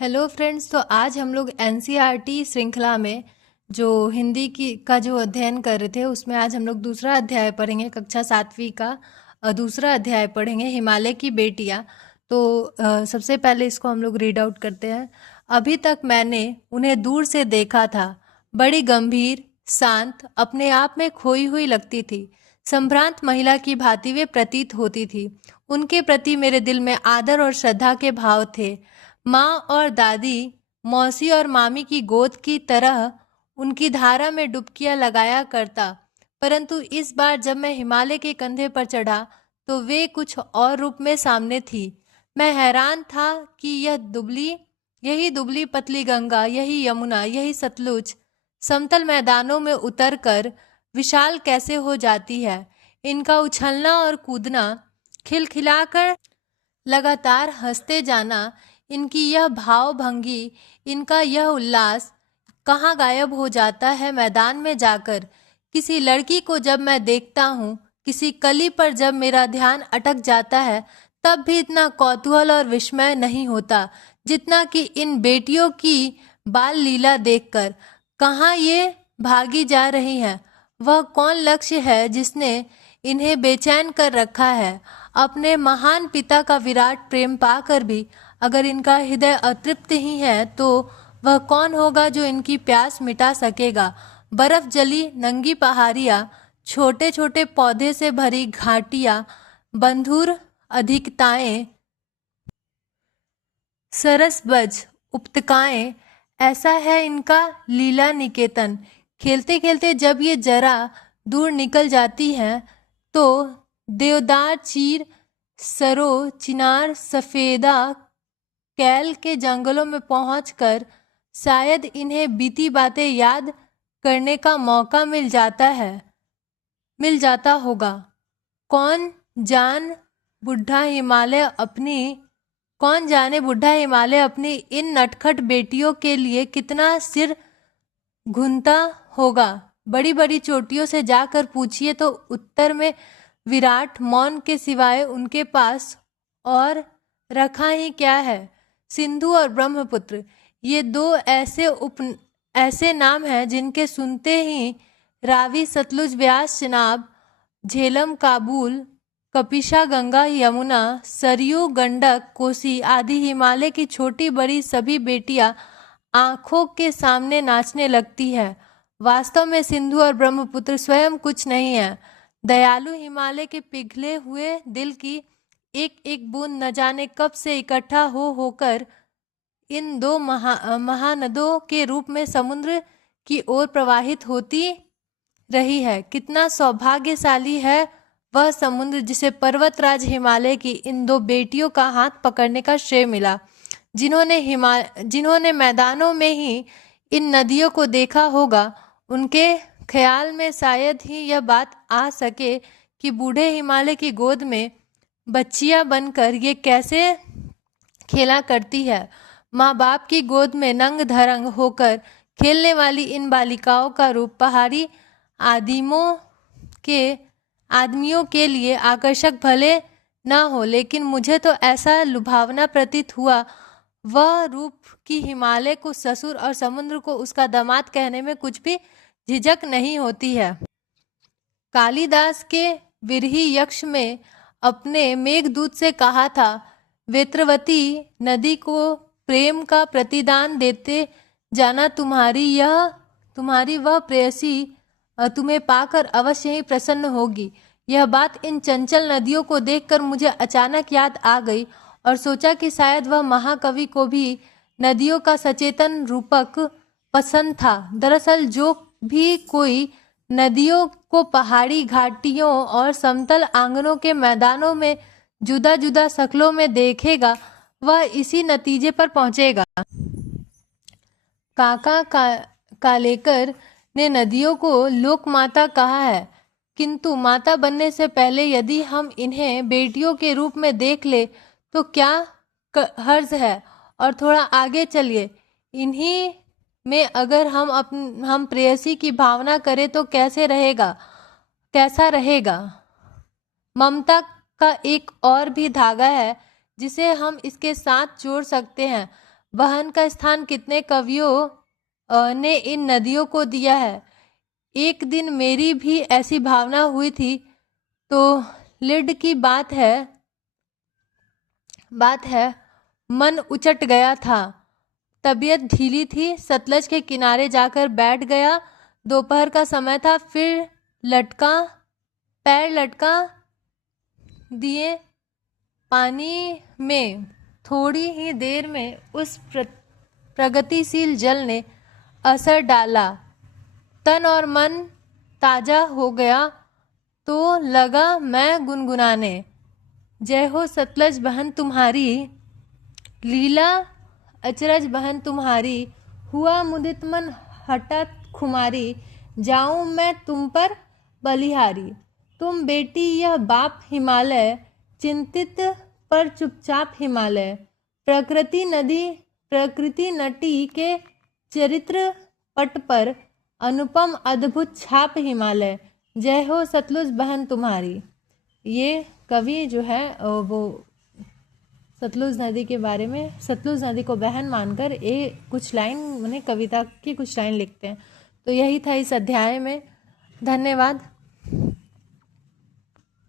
Hello friends. तो आज हम लोग एनसीईआरटी श्रृंखला में जो हिंदी की का जो अध्ययन कर रहे थे उसमें आज हम लोग दूसरा अध्याय पढ़ेंगे। कक्षा 7वीं का दूसरा अध्याय पढ़ेंगे, हिमालय की बेटियां। तो सबसे पहले इसको हम लोग रीड आउट करते हैं। अभी तक मैंने उन्हें दूर से देखा था, बड़ी गंभीर, शांत, अपने आप में खोई हुई लगती थी। संभ्रांत महिला की भांति वे प्रतीत होती थी। उनके प्रति मेरे दिल में आदर और श्रद्धा के भाव थे। माँ और दादी, मौसी और मामी की गोद की तरह उनकी धारा में डुबकियां लगाया करता, परंतु इस बार जब मैं हिमालय के कंधे पर चढ़ा तो वे कुछ और रूप में सामने थी। मैं हैरान था कि यही दुबली पतली गंगा, यही यमुना, यही सतलुज समतल मैदानों में उतरकर विशाल कैसे हो जाती है। इनका उछलना और कूदना, खिलखिलाकर लगातार हंसते जाना, इनकी यह भाव भंगी, इनका यह उल्लास कहाँ गायब हो जाता है मैदान में जाकर। किसी लड़की को जब मैं देखता हूँ, किसी कली पर जब मेरा ध्यान अटक जाता है, तब भी इतना कौतूहल और विस्मय नहीं होता जितना कि इन बेटियों की बाल लीला देखकर। कहाँ ये भागी जा रही हैं? वह कौन लक्ष्य है जिसने इन्हें बेचैन कर रखा है? अपने महान पिता का विराट प्रेम पाकर भी अगर इनका हृदय अतृप्त ही है तो वह कौन होगा जो इनकी प्यास मिटा सकेगा? बर्फ जली नंगी पहाड़ियाँ, छोटे छोटे पौधे से भरी घाटियाँ, बंधुर अधिकताएं, सरसब्ज उपत्यकाएं, ऐसा है इनका लीला निकेतन। खेलते खेलते जब ये जरा दूर निकल जाती हैं तो देवदार, चीर, सरो, चिनार, सफेदा, कैल के जंगलों में पहुंचकर शायद इन्हें बीती बातें याद करने का मौका मिल जाता होगा। कौन जान बुढ़ा हिमालय अपनी कौन जाने बुढ़ा हिमालय अपनी इन नटखट बेटियों के लिए कितना सिर घुनता होगा। बड़ी बड़ी चोटियों से जाकर पूछिए तो उत्तर में विराट मौन के सिवाय उनके पास और रखा ही क्या है। सिंधु और ब्रह्मपुत्र, ये दो ऐसे नाम हैं जिनके सुनते ही रावी, सतलुज, व्यास, चिनाब, झेलम, काबुल, कपिशा, गंगा, यमुना, सरयू, गंडक, कोसी आदि हिमालय की छोटी बड़ी सभी बेटियां आंखों के सामने नाचने लगती है। वास्तव में सिंधु और ब्रह्मपुत्र स्वयं कुछ नहीं है। दयालु हिमालय के पिघले हुए दिल की एक एक बूंद न जाने कब से इकट्ठा होकर इन दो महानदों के रूप में समुद्र की ओर प्रवाहित होती रही है। कितना सौभाग्यशाली है वह समुद्र जिसे पर्वतराज हिमालय की इन दो बेटियों का हाथ पकड़ने का श्रेय मिला, जिन्होंने मैदानों में ही इन नदियों को देखा होगा। उनके ख्याल में शायद ही यह बात आ सके कि बूढ़े हिमालय की गोद में बच्चियां बनकर ये कैसे खेला करती है। माँ बाप की गोद में नंग धरंग होकर खेलने वाली इन बालिकाओं का रूप पहाड़ी आदमियों के लिए आकर्षक भले न हो, लेकिन मुझे तो ऐसा लुभावना प्रतीत हुआ वह रूप कि हिमालय को ससुर और समुद्र को उसका दामाद कहने में कुछ भी झिझक नहीं होती है। कालिदास के विरही यक्ष में अपने मेघदूत से कहा था, वेत्रवती नदी को प्रेम का प्रतिदान देते जाना, तुम्हारी वह प्रेयसी तुम्हें पाकर अवश्य ही प्रसन्न होगी। यह बात इन चंचल नदियों को देखकर मुझे अचानक याद आ गई और सोचा कि शायद वह महाकवि को भी नदियों का सचेतन रूपक पसंद था। दरअसल जो भी कोई नदियों को पहाड़ी घाटियों और समतल आंगनों के मैदानों में जुदा जुदा शक्लों में देखेगा वह इसी नतीजे पर पहुंचेगा। कालेकर ने नदियों को लोक माता कहा है, किंतु माता बनने से पहले यदि हम इन्हें बेटियों के रूप में देख ले तो क्या हर्ज है। और थोड़ा आगे चलिए, इन्हीं में अगर हम प्रेयसी की भावना करें तो कैसा रहेगा। ममता का एक और भी धागा है जिसे हम इसके साथ जोड़ सकते हैं। बहन का स्थान कितने कवियों ने इन नदियों को दिया है। एक दिन मेरी भी ऐसी भावना हुई थी, तो लिड की बात है मन उचट गया था। तबीयत ढीली थी, सतलज के किनारे जाकर बैठ गया। दोपहर का समय था, फिर पैर लटका दिए पानी में। थोड़ी ही देर में उस प्रगतिशील जल ने असर डाला, तन और मन ताजा हो गया। तो लगा मैं गुनगुनाने, जय हो सतलज बहन तुम्हारी, लीला अचरज बहन तुम्हारी, हुआ मुदित मन हठा खुमारी, जाऊं मैं तुम पर बलिहारी। तुम बेटी यह बाप हिमालय, चिंतित पर चुपचाप हिमालय। प्रकृति नटी के चरित्र पट पर अनुपम अद्भुत छाप हिमालय। जय हो सतलुज बहन तुम्हारी। ये कवि जो है वो सतलुज नदी के बारे में, सतलुज नदी को बहन मानकर कुछ लाइन, उन्हें कविता की कुछ लाइन लिखते हैं। तो यही था इस अध्याय में। धन्यवाद।